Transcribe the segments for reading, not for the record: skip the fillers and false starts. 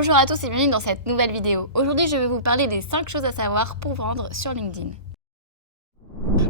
Bonjour à tous et bienvenue dans cette nouvelle vidéo. Aujourd'hui, je vais vous parler des 5 choses à savoir pour vendre sur LinkedIn.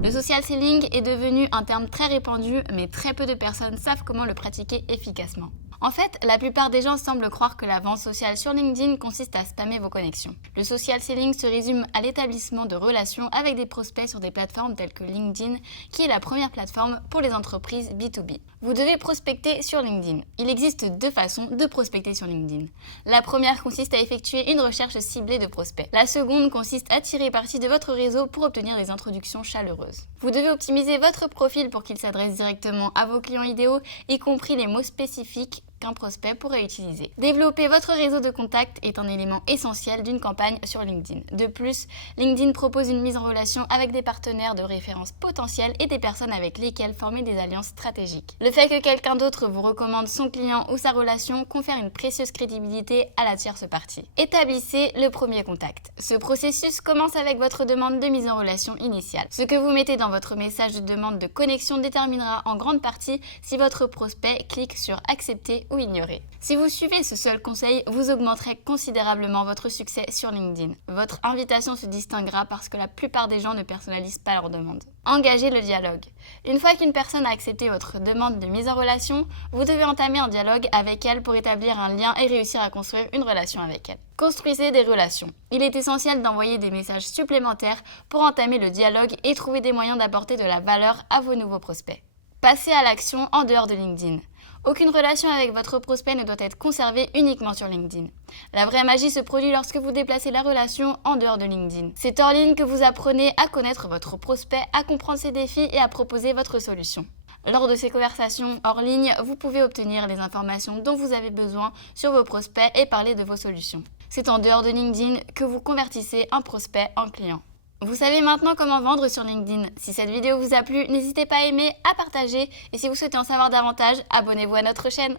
Le social selling est devenu un terme très répandu, mais très peu de personnes savent comment le pratiquer efficacement. En fait, la plupart des gens semblent croire que la vente sociale sur LinkedIn consiste à spammer vos connexions. Le social selling se résume à l'établissement de relations avec des prospects sur des plateformes telles que LinkedIn, qui est la première plateforme pour les entreprises B2B. Vous devez prospecter sur LinkedIn. Il existe 2 façons de prospecter sur LinkedIn. La première consiste à effectuer une recherche ciblée de prospects. La seconde consiste à tirer parti de votre réseau pour obtenir des introductions chaleureuses. Vous devez optimiser votre profil pour qu'il s'adresse directement à vos clients idéaux, y compris les mots spécifiques qu'un prospect pourrait utiliser. Développer votre réseau de contacts est un élément essentiel d'une campagne sur LinkedIn. De plus, LinkedIn propose une mise en relation avec des partenaires de référence potentiels et des personnes avec lesquelles former des alliances stratégiques. Le fait que quelqu'un d'autre vous recommande son client ou sa relation confère une précieuse crédibilité à la tierce partie. Établissez le premier contact. Ce processus commence avec votre demande de mise en relation initiale. Ce que vous mettez dans votre message de demande de connexion déterminera en grande partie si votre prospect clique sur accepter ou ignorer. Si vous suivez ce seul conseil, vous augmenterez considérablement votre succès sur LinkedIn. Votre invitation se distinguera parce que la plupart des gens ne personnalisent pas leur demande. Engagez le dialogue. Une fois qu'une personne a accepté votre demande de mise en relation, vous devez entamer un dialogue avec elle pour établir un lien et réussir à construire une relation avec elle. Construisez des relations. Il est essentiel d'envoyer des messages supplémentaires pour entamer le dialogue et trouver des moyens d'apporter de la valeur à vos nouveaux prospects. Passez à l'action en dehors de LinkedIn. Aucune relation avec votre prospect ne doit être conservée uniquement sur LinkedIn. La vraie magie se produit lorsque vous déplacez la relation en dehors de LinkedIn. C'est hors ligne que vous apprenez à connaître votre prospect, à comprendre ses défis et à proposer votre solution. Lors de ces conversations hors ligne, vous pouvez obtenir les informations dont vous avez besoin sur vos prospects et parler de vos solutions. C'est en dehors de LinkedIn que vous convertissez un prospect en client. Vous savez maintenant comment vendre sur LinkedIn. Si cette vidéo vous a plu, n'hésitez pas à aimer, à partager et si vous souhaitez en savoir davantage, abonnez-vous à notre chaîne.